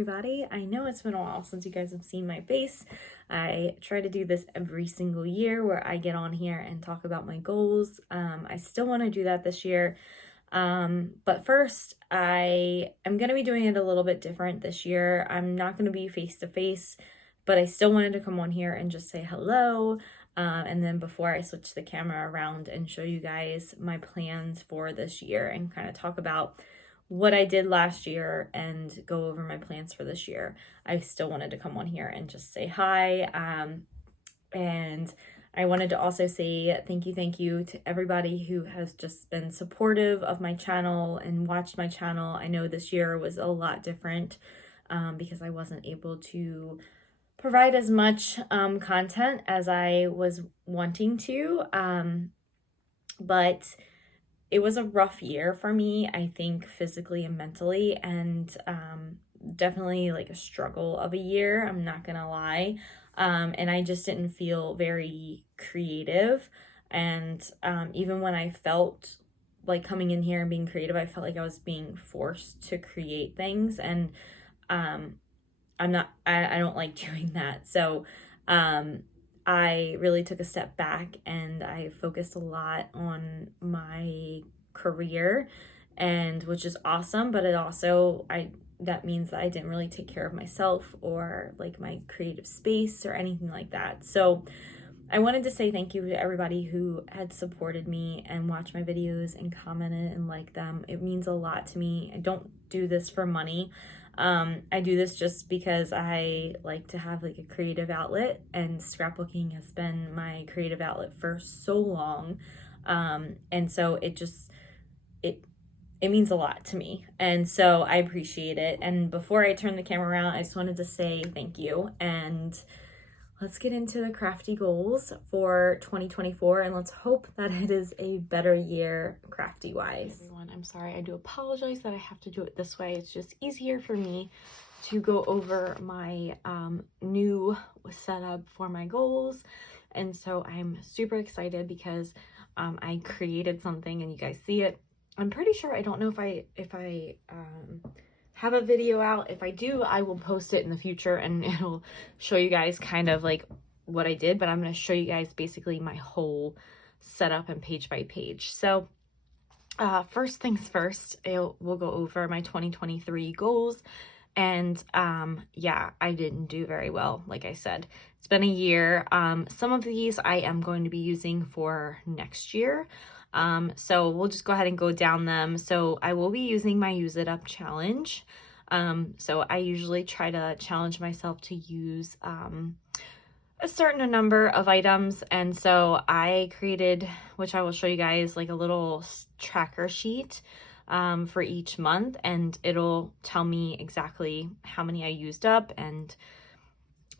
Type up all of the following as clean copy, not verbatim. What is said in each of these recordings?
everybody. I know it's been a while since you guys have seen my face. I try to do this every single year where I get on here and talk about my goals. I still want to do that this year. But first, I am going to be doing it a little bit different this year. I'm not going to be face to face, but I still wanted to come on here and just say hello. And then before I switch the camera around and show you guys my plans for this year and kind of talk about what I did last year and go over my plans for this year, I still wanted to come on here and just say hi. And I wanted to also say thank you to everybody who has just been supportive of my channel and watched my channel. I know this year was a lot different because I wasn't able to provide as much content as I was wanting to, but it was a rough year for me, I think, physically and mentally, and definitely like a struggle of a year, I'm not gonna lie. And I just didn't feel very creative. And even when I felt like coming in here and being creative, I felt like I was being forced to create things. And I don't like doing that. So I really took a step back and I focused a lot on my career, and which is awesome, but it also, that means that I didn't really take care of myself or like my creative space or anything like that. So I wanted to say thank you to everybody who had supported me and watched my videos and commented and liked them. It means a lot to me. I don't do this for money. I do this just because I like to have like a creative outlet, and scrapbooking has been my creative outlet for so long. And so it means a lot to me. And so I appreciate it. And before I turn the camera around, I just wanted to say thank you. And let's get into the crafty goals for 2024, and let's hope that it is a better year crafty wise. Hey everyone, I'm sorry. I do apologize that I have to do it this way. It's just easier for me to go over my new setup for my goals. And so I'm super excited because I created something and you guys see it. I'm pretty sure, I don't know if I have a video out. If I do, I will post it in the future and it'll show you guys kind of like what I did, but I'm going to show you guys basically my whole setup and page by page. So first things first, we'll go over my 2023 goals. And yeah, I didn't do very well. Like I said, it's been a year. Some of these I am going to be using for next year. So we'll just go ahead and go down them. So I will be using my Use It Up challenge. So I usually try to challenge myself to use a certain number of items. And so I created, which I will show you guys, like a little tracker sheet for each month, and it'll tell me exactly how many I used up and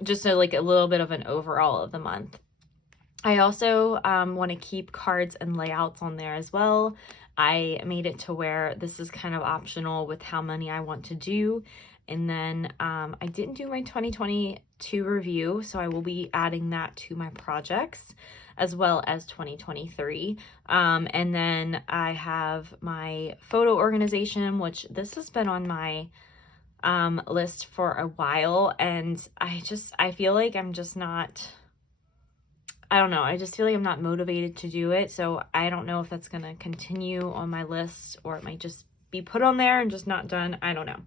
just like a little bit of an overall of the month. I also want to keep cards and layouts on there as well. I made it to where this is kind of optional with how many I want to do. And then I didn't do my 2022 review, so I will be adding that to my projects as well as 2023. And then I have my photo organization, which this has been on my list for a while. And I feel like I'm just not, I don't know. I just feel like I'm not motivated to do it. So I don't know if that's going to continue on my list or it might just be put on there and just not done. I don't know.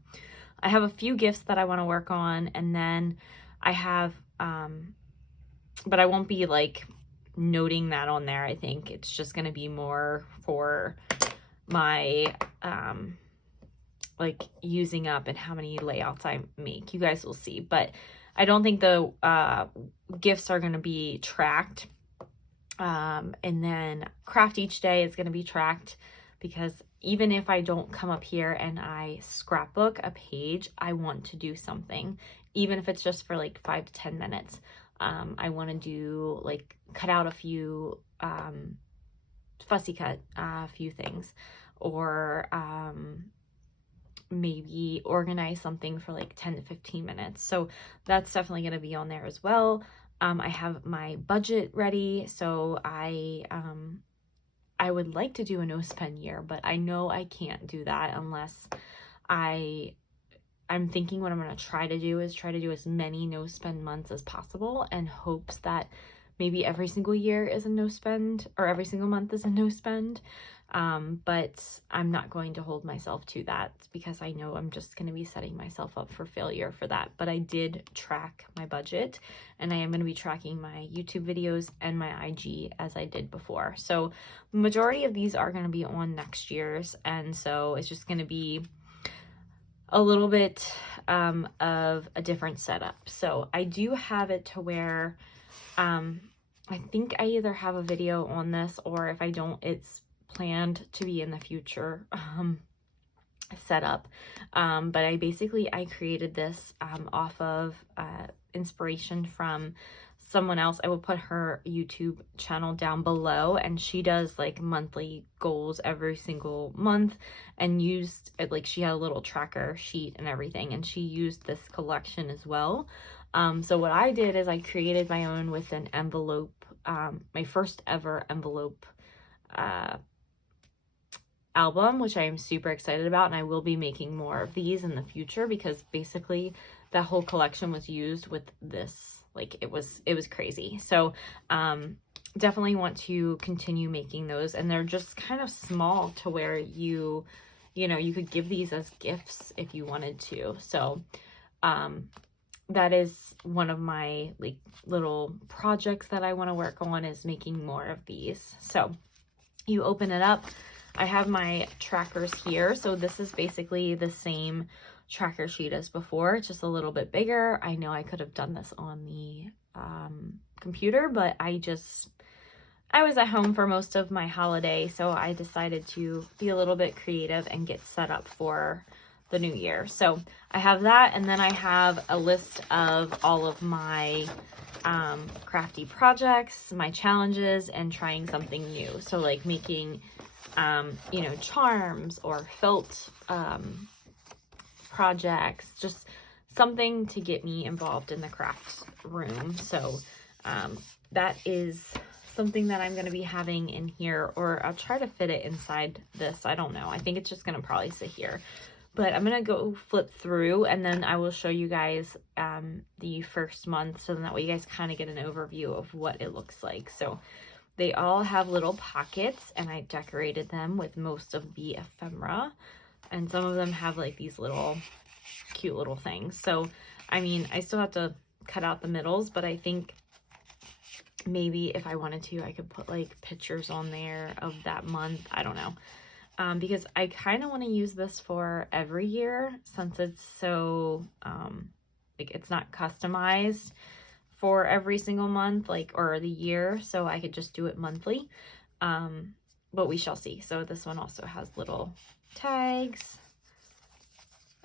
I have a few gifts that I want to work on, and then I have, but I won't be like noting that on there. I think it's just going to be more for my, like using up and how many layouts I make. You guys will see, but I don't think the gifts are going to be tracked. And then craft each day is going to be tracked, because even if I don't come up here and I scrapbook a page, I want to do something, even if it's just for like 5 to 10 minutes. I want to do like cut out a few, fussy cut a few things, or maybe organize something for like 10 to 15 minutes. So that's definitely going to be on there as well. I have my budget ready. So I would like to do a no spend year, but I know I can't do that unless I I'm thinking what I'm going to try to do is try to do as many no spend months as possible, and hopes that maybe every single year is a no spend, or every single month is a no spend. But I'm not going to hold myself to that, because I know I'm just going to be setting myself up for failure for that. But I did track my budget, and I am going to be tracking my YouTube videos and my IG as I did before. So the majority of these are going to be on next year's, and so it's just going to be a little bit of a different setup. So I do have it to where I think I either have a video on this, or if I don't, it's planned to be in the future setup. But I created this off of inspiration from someone else. I will put her YouTube channel down below, and she does like monthly goals every single month, and used it, like she had a little tracker sheet and everything, and she used this collection as well. So what I did is I created my own with an envelope, my first ever envelope album, which I am super excited about, and I will be making more of these in the future, because basically that whole collection was used with this. Like it was crazy. So definitely want to continue making those, and they're just kind of small to where you know, you could give these as gifts if you wanted to. So that is one of my like little projects that I want to work on, is making more of these. So you open it up. I have my trackers here. So this is basically the same tracker sheet as before. It's just a little bit bigger. I know I could have done this on the computer, but I was at home for most of my holiday, so I decided to be a little bit creative and get set up for the new year. So I have that, and then I have a list of all of my crafty projects, my challenges, and trying something new. So like making you know, charms or felt projects, just something to get me involved in the craft room. So that is something that I'm going to be having in here, or I'll try to fit it inside this. I don't know. I think it's just going to probably sit here, but I'm going to go flip through, and then I will show you guys the first month, so that way you guys kind of get an overview of what it looks like. So they all have little pockets, and I decorated them with most of the ephemera, and some of them have like these little cute little things. So I mean, I still have to cut out the middles, but I think maybe if I wanted to, I could put like pictures on there of that month. I don't know, because I kind of want to use this for every year, since it's so like it's not customized for every single month, like, or the year, so I could just do it monthly. But we shall see. So this one also has little tags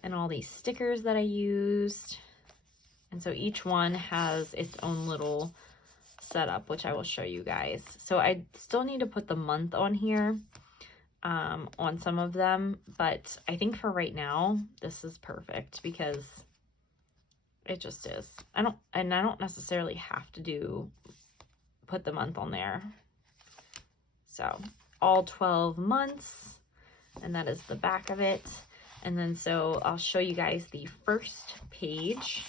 and all these stickers that I used, and so each one has its own little setup, which I will show you guys. So I still need to put the month on here on some of them, but I think for right now this is perfect, because it just is. I don't necessarily have to put the month on there. So all 12 months, and that is the back of it. And then so I'll show you guys the first page.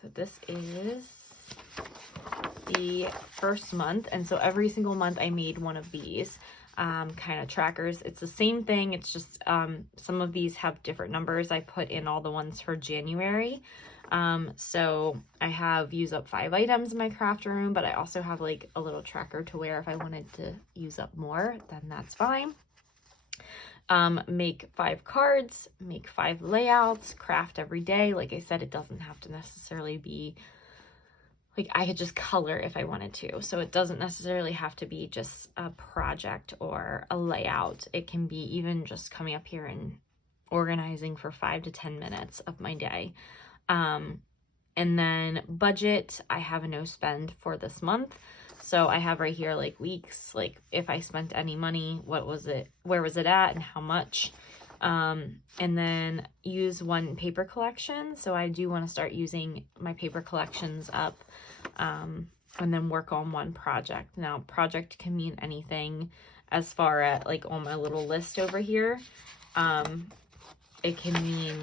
So this is the first month, and so every single month I made one of these kind of trackers. It's the same thing, it's just some of these have different numbers. I put in all the ones for January. So I have use up 5 items in my craft room, but I also have like a little tracker to where if I wanted to use up more, then that's fine. Make 5 cards, make 5 layouts, craft every day. Like I said, it doesn't have to necessarily be like, I could just color if I wanted to. So it doesn't necessarily have to be just a project or a layout. It can be even just coming up here and organizing for 5 to 10 minutes of my day. And then budget, I have a no spend for this month. So I have right here like weeks, like if I spent any money, what was it, where was it at, and how much. And then use 1 paper collection. So I do want to start using my paper collections up, and then work on 1 project. Now, project can mean anything as far as like on my little list over here. It can mean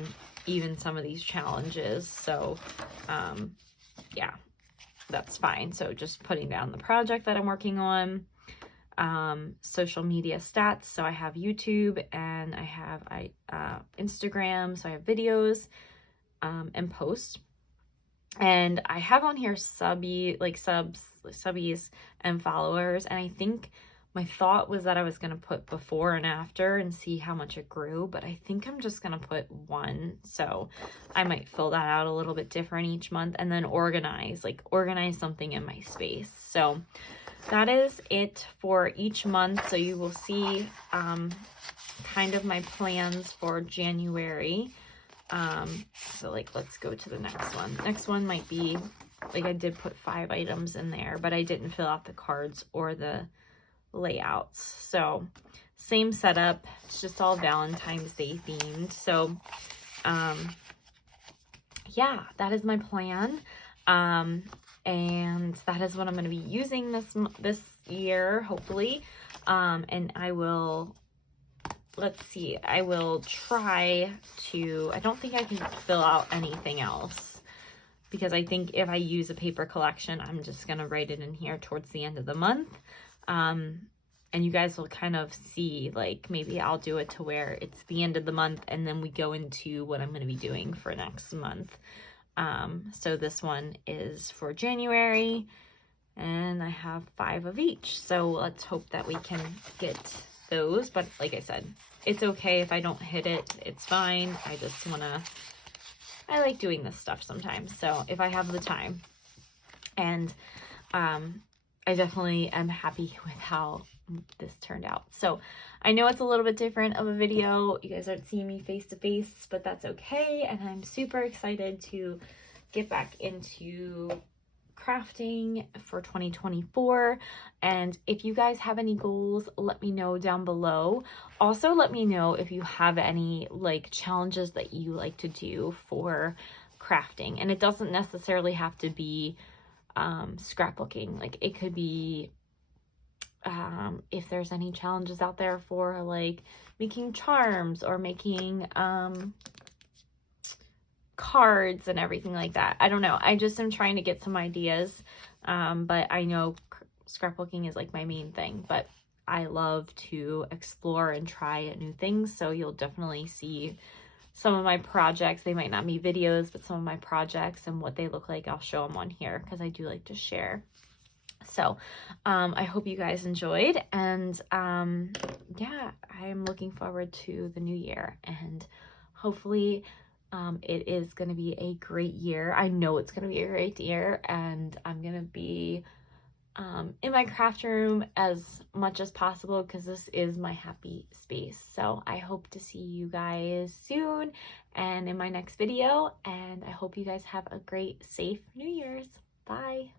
even some of these challenges. So yeah, that's fine. So just putting down the project that I'm working on. Social media stats. So I have YouTube and I have Instagram. So I have videos and posts. And I have on here subbies and followers. And I think my thought was that I was going to put before and after and see how much it grew, but I think I'm just going to put one. So I might fill that out a little bit different each month, and then organize something in my space. So that is it for each month. So you will see kind of my plans for January. So like, let's go to the next one. Next one might be, like, I did put 5 items in there, but I didn't fill out the cards or the layouts. So same setup, it's just all Valentine's Day themed. So yeah, that is my plan. And that is what I'm going to be using this year, hopefully. And I will, let's see, I will try to, I don't think I can fill out anything else, because I think if I use a paper collection, I'm just going to write it in here towards the end of the month. And you guys will kind of see, like, maybe I'll do it to where it's the end of the month and then we go into what I'm going to be doing for next month. So this one is for January, and I have 5 of each. So let's hope that we can get those. But like I said, it's okay if I don't hit it. It's fine. I like doing this stuff sometimes. So if I have the time, and I definitely am happy with how this turned out. So I know it's a little bit different of a video. You guys aren't seeing me face to face, but that's okay. And I'm super excited to get back into crafting for 2024. And if you guys have any goals, let me know down below. Also, let me know if you have any like challenges that you like to do for crafting. And it doesn't necessarily have to be scrapbooking. Like, it could be if there's any challenges out there for like making charms or making cards and everything like that. I don't know. I just am trying to get some ideas. But I know scrapbooking is like my main thing, but I love to explore and try new things. So you'll definitely see some of my projects. They might not be videos, but some of my projects and what they look like, I'll show them on here because I do like to share. So I hope you guys enjoyed, and yeah, I'm looking forward to the new year, and hopefully it is going to be a great year. I know it's going to be a great year, and I'm going to be in my craft room as much as possible because this is my happy space. So I hope to see you guys soon and in my next video, and I hope you guys have a great, safe New Year's. Bye.